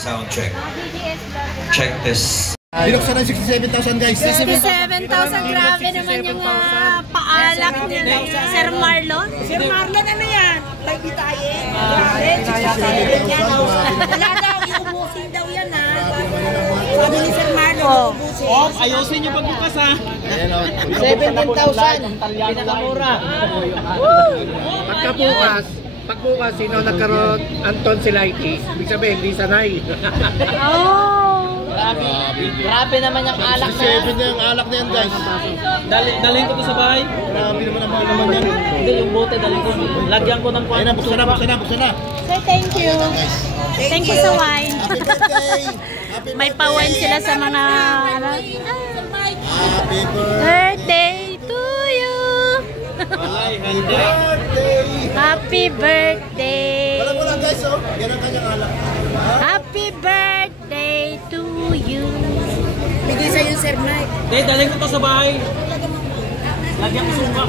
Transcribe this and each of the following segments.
Sound check. Check this. Binuksan ng 67,000 guys. 67,000, grabe naman yung paalak niya. Sir Marlon. Sir Marlon, ano yan? Live tayo. Wala daw, iubusin daw yan ha. Sabi ni Sir Marlon, iubusin. Oh, ayusin niyo pagbukas ha. 17,000. Pinakamura. Pagbukas, sino nagkaroon ang tonsillitis? Ibig sabihin, hindi sanay. Grabe naman yung alak na yan. 67 na yung alak na yan guys. Dalhin ko to sa bahay. Grabe naman ang mga naman yan. Hindi, yung bote, dalhin ko. Lagyan ko ng Ayun na, buksan na. Sir, thank you. Thank you sa wine. Happy birthday! May pa-wine sila sa mga... Happy birthday to you. Happy birthday. Wala mo lang guys, oh. Yan ang kanyang alak. Happy birthday to you. Bigay sa'yo, Sir Mike. Hindi, dalhin ko to sa bahay. Lagyan ko suka.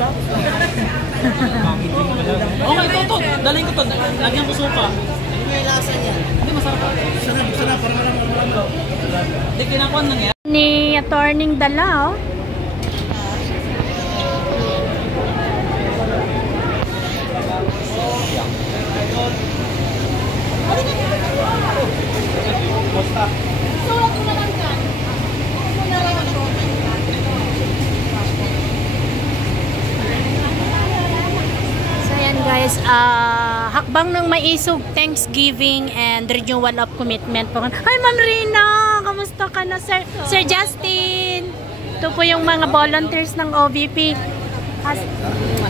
Okay, ito. Dalhin ko to. Lagyan ko suka. Ano yung lasa niya? Hindi, masarap. Buksan na, para malam. Hindi, kinakuan lang yan. Ni Attorney Dala, oh. Guys, hakbang ng maisog Thanksgiving and renewal of commitment po. Hi Ma'am Rina, kamusta ka na sir? Sir Justin, ito po yung mga volunteers ng OVP.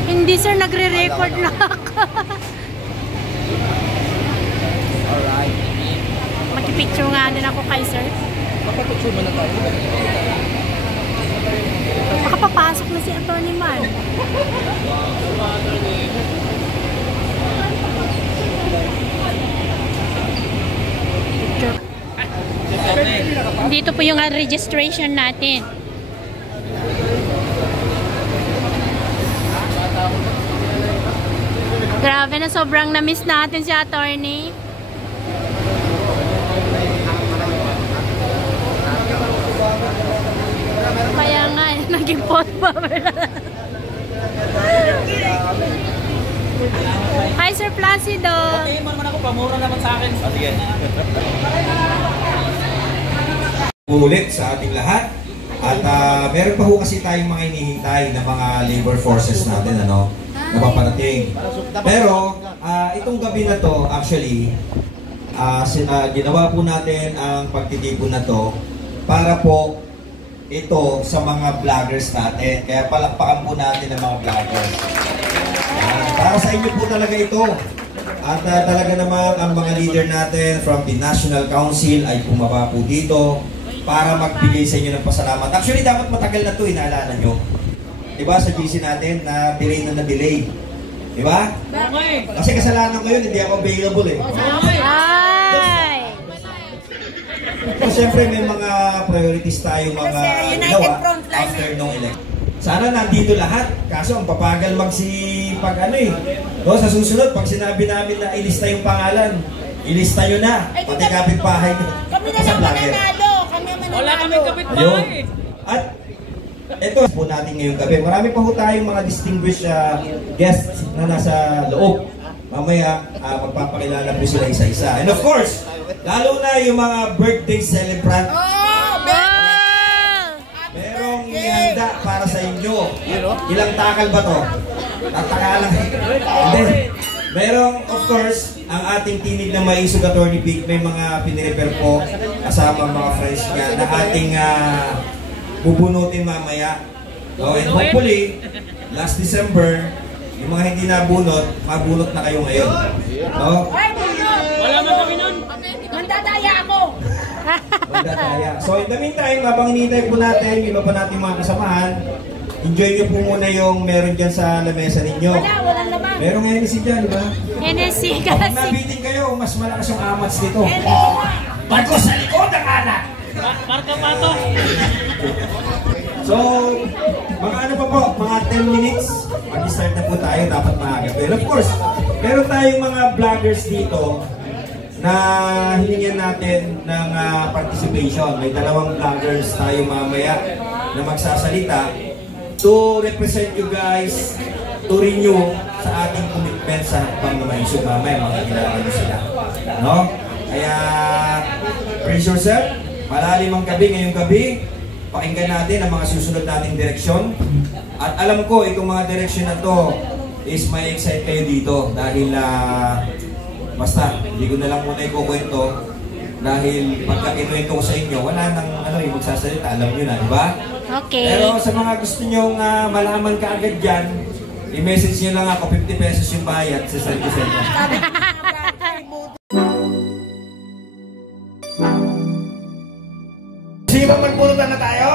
Hindi sir, nagre-record na ako. Magpipicture nga din ako kay sir. Magpapicture mo na tayo. Makapapasok na si Atty. Man. Dito po yung registration natin. Grabe na, sobrang na-miss natin si attorney. Kaya nga, naging pot pa. Hi Sir Placido. Okay, man ako, pamura naman sa akin. Sige. Ulit sa ating lahat. At meron pa ho kasi tayong mga hinihintay na mga labor forces natin, ano, na paparating. Pero, itong gabi na to, actually, ginawa po natin ang pagtitipon na to para po ito sa mga vloggers natin. Kaya palakpakan po natin ang mga vloggers. Para sa inyo po talaga ito. At talaga naman ang mga leader natin from the National Council ay pumaba po dito para magbigay sa inyo ng pasalamat. Actually, dapat matagal na ito, inaalala nyo. Diba sa GC natin na delay. Diba? Okay. Kasi kasalanan ko yun, hindi ako available eh. Hi! So, siyempre may mga priorities tayo mga ginawa after nung election. Sana nandito lahat, kaso ang papagal pag ano eh. No, sa susunod, pag sinabi namin na ilista yung pangalan, ilista nyo na, pati kapitbahay nyo. Kami na lang mananalo. Wala kami kapitbahay. At ito po natin ngayong gabi. Marami pa po tayong mga distinguished guests na nasa loob. Mamaya, magpapakilala po sila isa-isa. And of course, lalo na yung mga birthday celebrant. Merong ihanda para sa inyo. Ilang takal ba to? Tatakalang. Hindi. Merong, of course, ang ating tinig na maisog Attorney Big, may mga pinirepair po kasama mga friends niya na ating bubunutin mamaya. So, and hopefully, last December, yung mga hindi nabunot, mabunot na kayo ngayon. No? Wala man kami nun. Mandadaya ako. Mandadaya. So, in the meantime, habang hinihintay po natin, iba pa natin mga kasamahan, enjoy nyo po muna yung meron dyan sa lamesa ninyo. Walang laman. Merong NSC dyan, di ba? NSC Kapag kasi. nabitin kayo, mas malakas yung amats dito. Bago sa likod ang anak! Marka pa to. So, mga ano pa po, mga 10 minutes, mag-start na po tayo, dapat maaga. Pero of course, meron tayong mga vloggers dito na hiningan natin ng participation. May 2 vloggers tayo mamaya na magsasalita to represent you guys, to renew sa ating commitment sa hakbang na maisog mamaya, mga kilala nyo sila. No? Kaya, praise yourself, malalim ang gabi ngayong gabi, pakinggan natin ang mga susunod nating direksyon. At alam ko, itong mga direksyon na to is may excite kayo dito dahil basta, hindi ko na lang muna ikukwento dahil pagka kinuwento ko sa inyo, wala nang yung magsasalita, alam nyo na, di ba? Okay. Pero sa mga gusto nyong malaman ka agad dyan, i-message nyo lang ako, 50 pesos yung bayad sa service center. Sino magbunutan na tayo?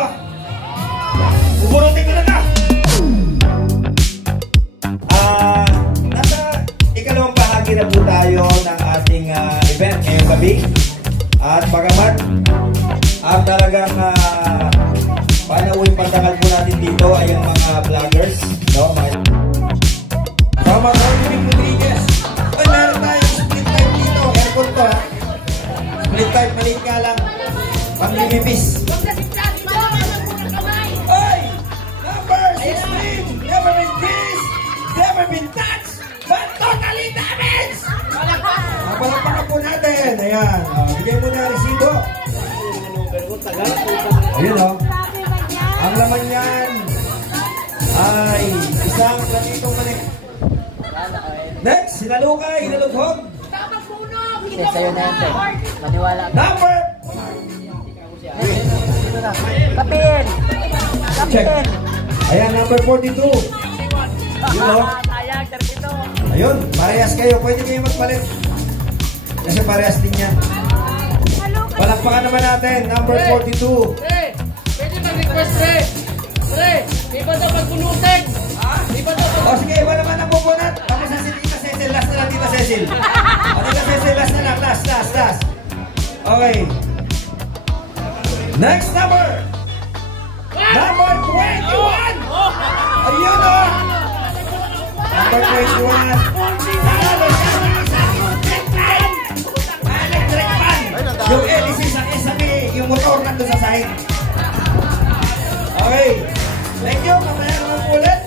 Bubunutin ko na na! Nasa ikalawang bahagi na po tayo ng ating event ngayong gabi. At bagamat talagang panauwing pandangal po natin dito ay ang mga vloggers, no? Mga Carmen Rodriguez. Ay, meron tayong split type dito. Aircon to, ha? Split type, maliit ka lang. Pang-limipis. Ay! Number 16! Never been kissed, never been touched, but totally damaged! Napalakpakan po natin. Ayan. Bigay mo na resibo. Ayun, o. Ang laman yan ay isang platitong malik. Next, sinalukay, inalughog. Sa'yo na yan, maniwala. Number! Kapin! Check. Ayan, number 42. Yun, o. Ayun, parehas kayo. Pwede kayo magpalit. Kasi parehas din yan. Palakpakan naman natin, number 42. Pwede mag-request, Pre. Pre, di ba daw magbunutin? Di ba daw O sige, iba naman ang bubunat. Tapos na si Tita Cecil. Last na lang, Tita Cecil. O Tita Cecil, last na lang. Last. Okay. Next number. Number 21. Ayun, o. Number 21. Nanalo siya ng isang electric fan. Electric fan. Yung hélice sa SME, yung motor nandun sa side. Okay. Thank you. Mamaya naman ulit.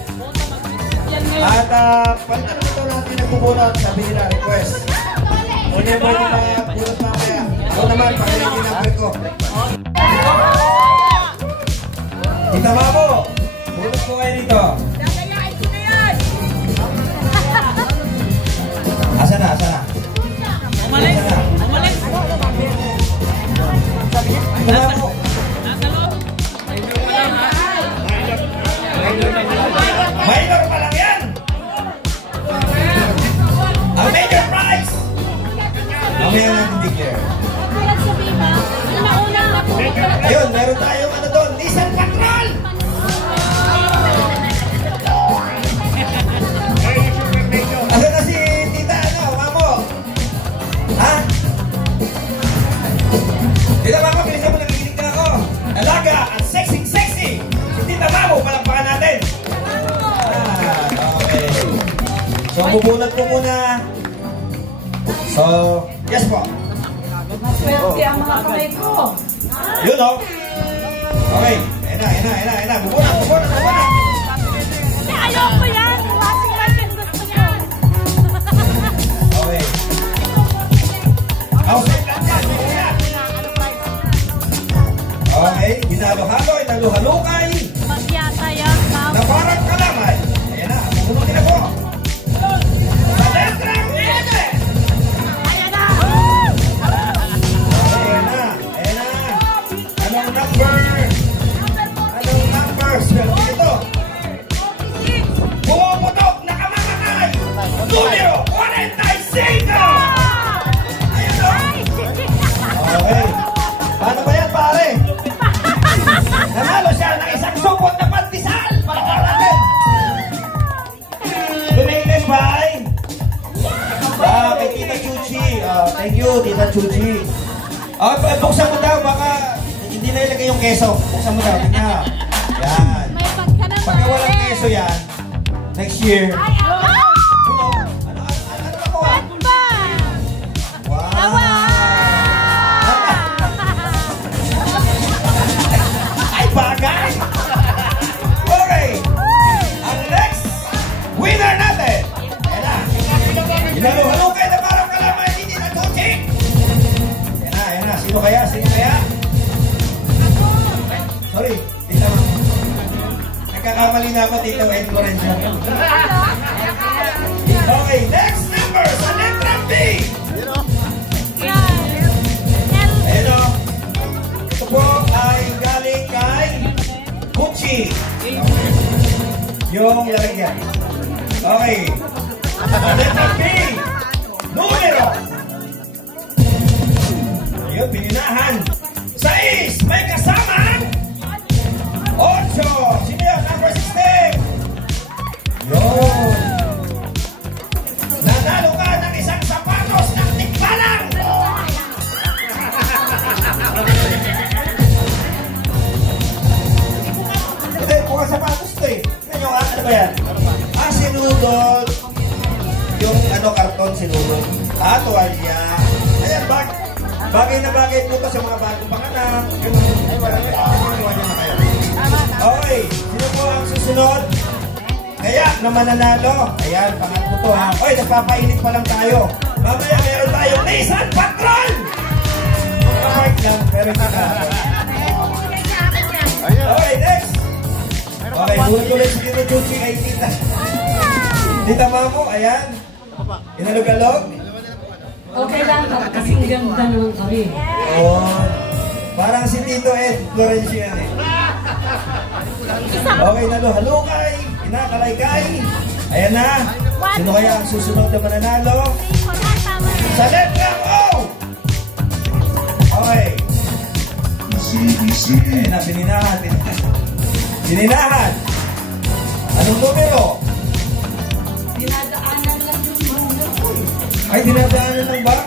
At palitan naman ito natin nagbubunot, sabi nila, request. Kung yung pwede na bunot mamaya. Ako naman, pakilang ginamit ko. Tita Mamo, bunot ko kayo dito. Asa na? Umalis. Minor pa lang yan! Ang major prize! Mamaya natin declare. Ayun, meron tayong doon, Nissan Patrol! Asa na si Tita, Mamo? Ha? Tita Mamo, bilisan mo, nagiginig na ako. Alaga at sexy! Si Tita Mamo, palakpakan natin. Okay. So, bubunat ko muna. So, yes po. Swerte ang mga kamay ko. Yun, o. Okay. Ayan na. Bubunat. ayoko yan. Washing machine gusto niya. Okay. Outside lang yan. Okay. Hinaluhalukay. Magyata yan. Na parang kalamay. Ayan na. Bubunutin na po. Sa letrang N. Ayan na. Ayan na. Anong number? Ito. Pumuputok na kamangangay. Numero 45. Ayan o. Okay. Paano ba yan, pare? Nanalo siya ng isang supot na pandesal. Palakpakan natin. Donated by kay Tita Chuchi. Thank you, Tita Chuchi. Buksan mo daw, baka hindi na ilagay yung keso. Buksan mo daw, tingnan. Yan. May pagka naman. Pagka walang keso yan, next year. Ay, Ano ako? ba? Wow. Sino kaya? Sino kaya? Sorry, Tita Ma'am. Nagkakamali na ako, Tita Ed Lorenzo. Okay, next number sa letra B. Ayan o. Ito po ay galing kay Gucci. Yung lalagyan. Okay. Sa letra B, numero. Ayun, pininahan. 6, may kasama. 8. Sino yun? Number 16. Yun. Nanalo ka ng isang sapatos ng tikbalang. Hindi, buka sapatos ito eh. Ano nga? Ano ba yan? Sinudot. Yung karton sinudot. Tuwalya. Ayan, bagay na bagay po ito sa mga bagong panganak. Okay, sino po ang susunod? Kaya na mananalo. Ayan, pangatlo to ha. Oy, nagpapainit pa lang tayo. Mamaya meron tayong Nissan Patrol! Park lang, pero hindi ka. Okay, next. Okay, tuloy-tuloy si Tito Juchi kay Tita. Tita Mamo, ayan. Inalog-alog. Okay lang, kasing ganda naman kami. Oh, parang si Tito Ed Lorenzo yan eh. Okay, halukay, kinakalaykay. Ayan na. Sino kaya ang susunod na mananalo? Sa letra O! Okay. Ayan na, pininahan. Pininahan. Anong numero? Dinadaanan lang yung numero. Ay, dinadaanan lang ba?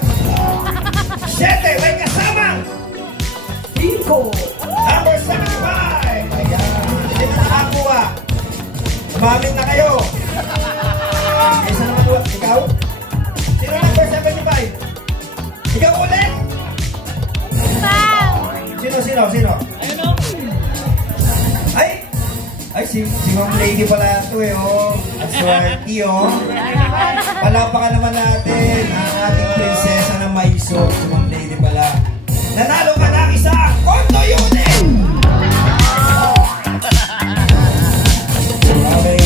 7, may kasamang 5. Number 75. Ayan. Nakakuha. Umamin na kayo. Isa naman ulit. Ikaw? Sino number 75? Ikaw ulit? Sino? Ay, si Ma'am Lady pala ito eh, oh. At swerte, oh. Palapakan naman natin ang ating prinsesa ng Maiso. Si Ma'am Lady pala. Nanalo ka ng isang condo unit! Okay.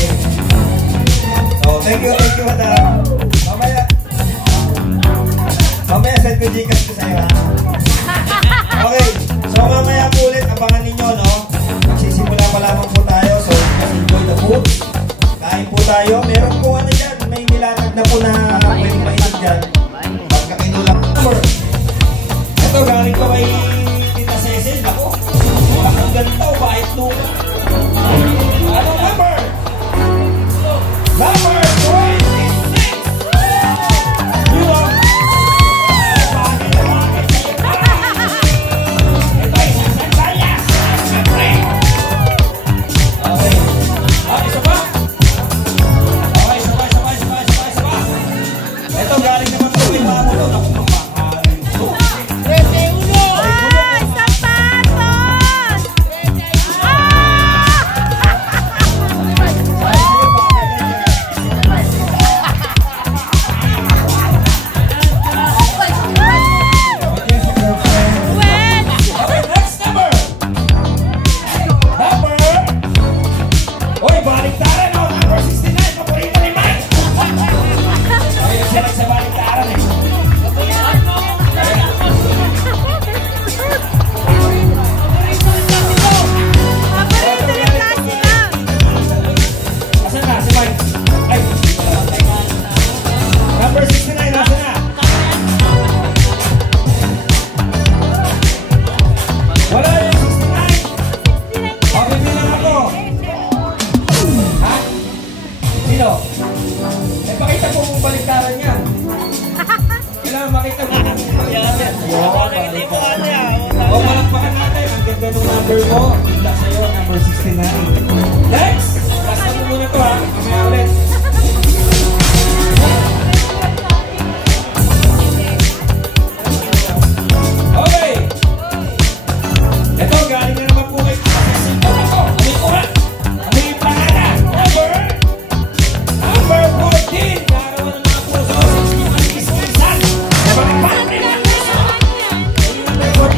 So, thank you, madam. Mamaya send ko Gcash ko sa'yo, ha? Okay. So, mamaya po ulit, abangan ninyo, no? Magsisimula pa lamang po tayo. So, just enjoy the food. Kain po tayo. Meron po ano dyan. May nilatag na po na pwedeng mainit dyan. Pagkakinulang. Ito, galing ko kay Tita Cecil. Ako, bakang ganito, bait nung. Anong number? Number 26! You know? Number mo, bigla sa'yo, number 69. Next! Last na muna ito ha, mamaya ulit. Okay! Ito, galing na naman po kayo. Ako, amin ko ha! Amin yung pangalan. Number 14! Karawan ng mga puso, 61 isan. Mga patre ng puso! Number 14.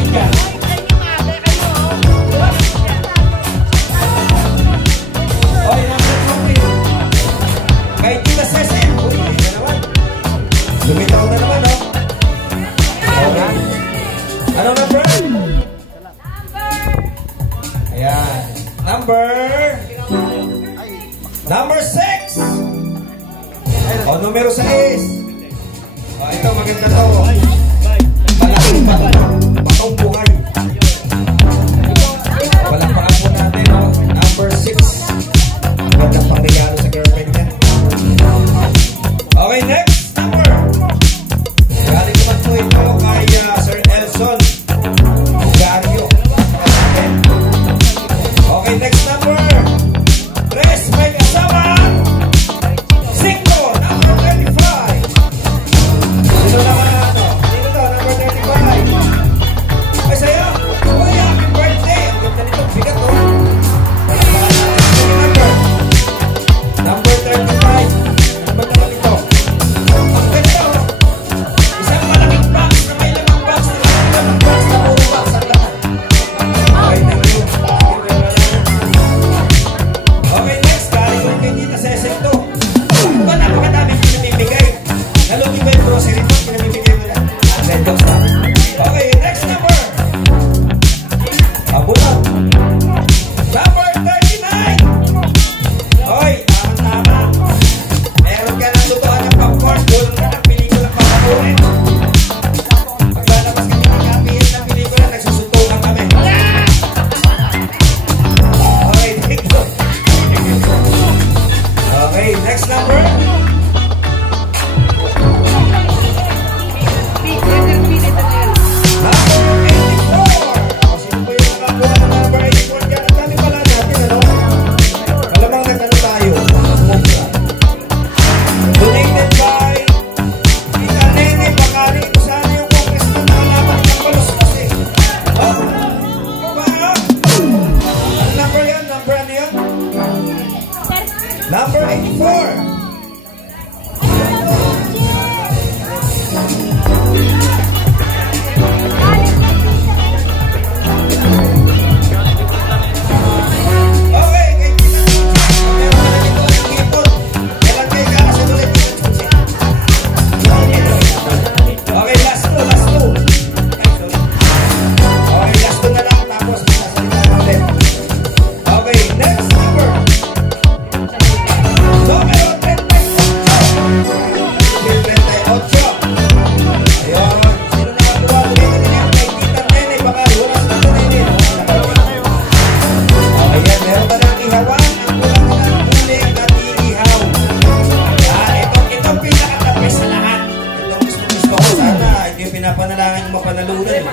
pinapanalangin mo panalunan.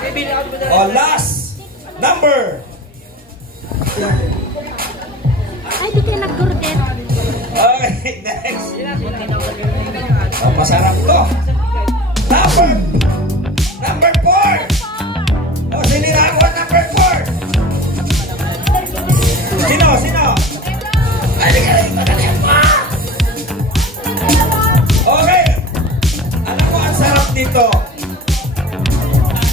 O, last number. Ay, di kayo nag-gurdet. Okay, next. O, masarap to. Number 4. O, sino nakakuha number 4? Sino? Okay. Alam mo, ang sarap dito.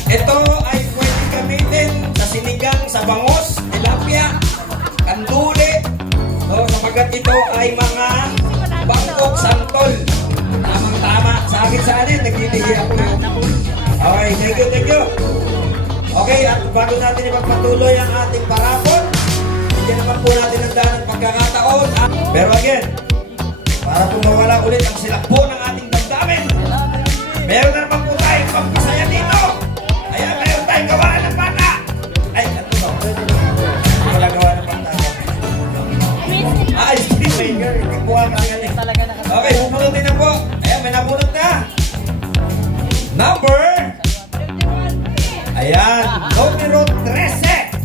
Ito ay pwede gamitin sa sinigang, sa bangus, tilapia, kanduli. So, sapagat ito ay mga bangkok santol. Tamang-tama. Sa akin, nagtitigi ako. Okay, thank you. Okay, at bago natin ipagpatuloy ang ating parapon, bigyan naman po natin ang daan ng pagkakataon. Pero again, para po mawala ulit ang silakbo ng ating damdamin, meron na naman po tayong pampasaya dito. Ayan, meron tayong gawaan ng bata. Ay, ano to? Wala gawa ng bata. Ice cream maker. Kuha kasi yan eh. Okay, bubunutin na po. Ayan, may nabunot na. Number. Ayan, numero 13.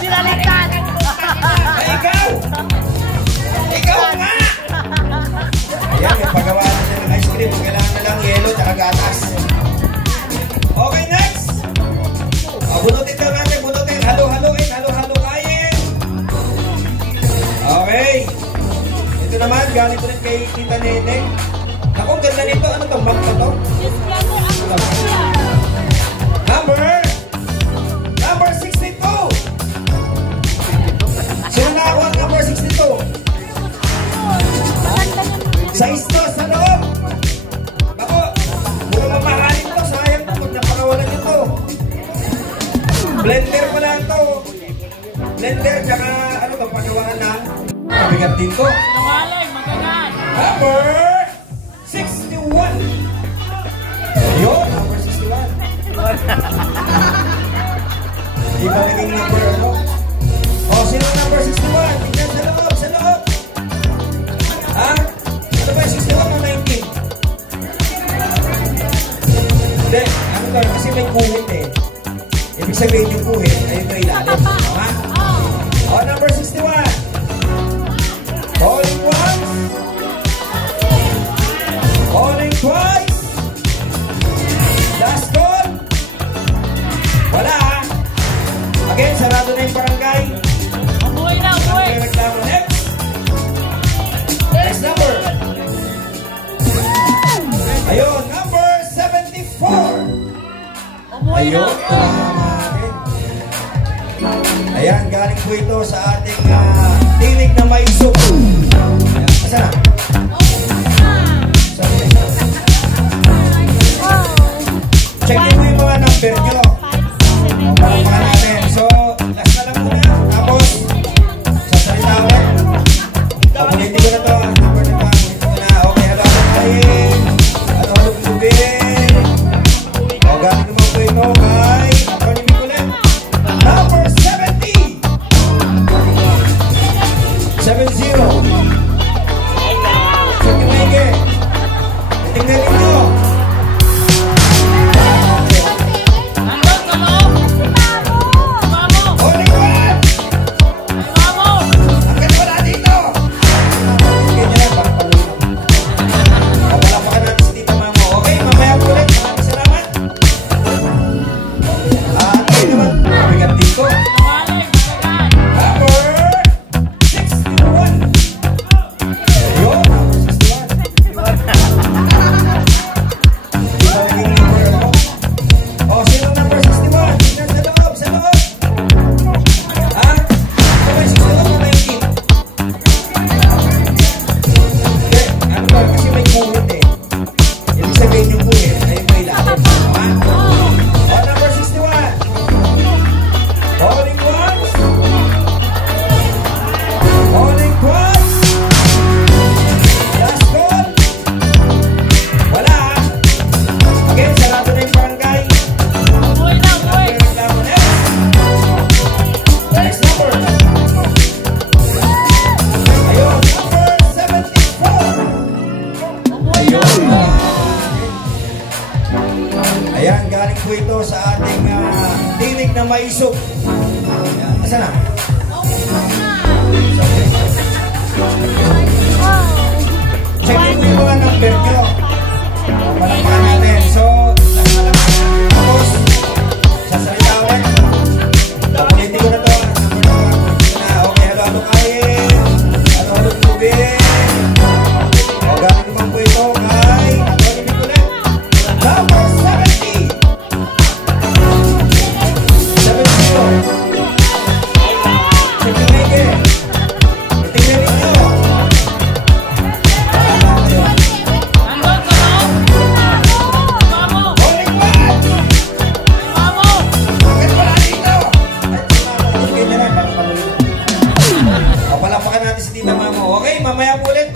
Sinalitan. Ay, ikaw nga. Ayan, may pagawa natin ng ice cream. Kailangan na lang yelo at gatas. Okay, next. Bunutin daw natin, bunutin. Halo-haloin, halo-halokain. Okay. Ito naman, galing ko rin kay Tita Nene. Ako, ganda nito. Ano to? Map na to? Number 62. Sino nakakuha ang number 62? Sa isto, sa loob. Ako, puro mamahalin to. Sayang to, pag napakawalan nyo to. Blender pa lang to. Blender, tsaka ano to, pagawaan na. Mabigat din to. Number 61. Ayun, number 61. Di ba naging number ano? O, sino number 61? Tingnan sa loob, sa loob. Ha? Ano ba yung 61 o 19? Hindi, ano ba? Kasi may kuhit eh. Ibig sabihin yung kuhit, ayun na ilalim. Ha? O, number 61. Calling once. Calling twice. Last call. Wala ha. Again, sarado na yung barangay. Umuwi na, umuwi. Reklamo next. Next number. Ayun, number 74. Ayun, tama din. Ayan, galing po ito sa ating tinig na may soup. Ayan, asa na? Check nyo yung mga number nyo. Palakpakan natin. So, last na lang muna. Tapos, sasalita ulit. Pakulitin ko na to. Number na pa. Pakulitin ko na. Okay, halo kain. Halo lubin. O, galing naman po ito kay Pakulitin ulit. Number 70. 70. Check nyo maigi. Tingnan ninyo. galing po ito sa ating tinig na maisog. Ayan. Asa na? Check mo yung mga number nyo. Palakpakan natin. So, tapos, sasalita ulit. Ulitin ko na to. Okay, halo kain. Halo tubig. O, gamit naman po ito kay Atty. Nicolet. Number 70. 70 po. Sige, Mike. Itingnan ninyo. Palapakan natin si Tita Mamo. Okay, mamaya po ulit.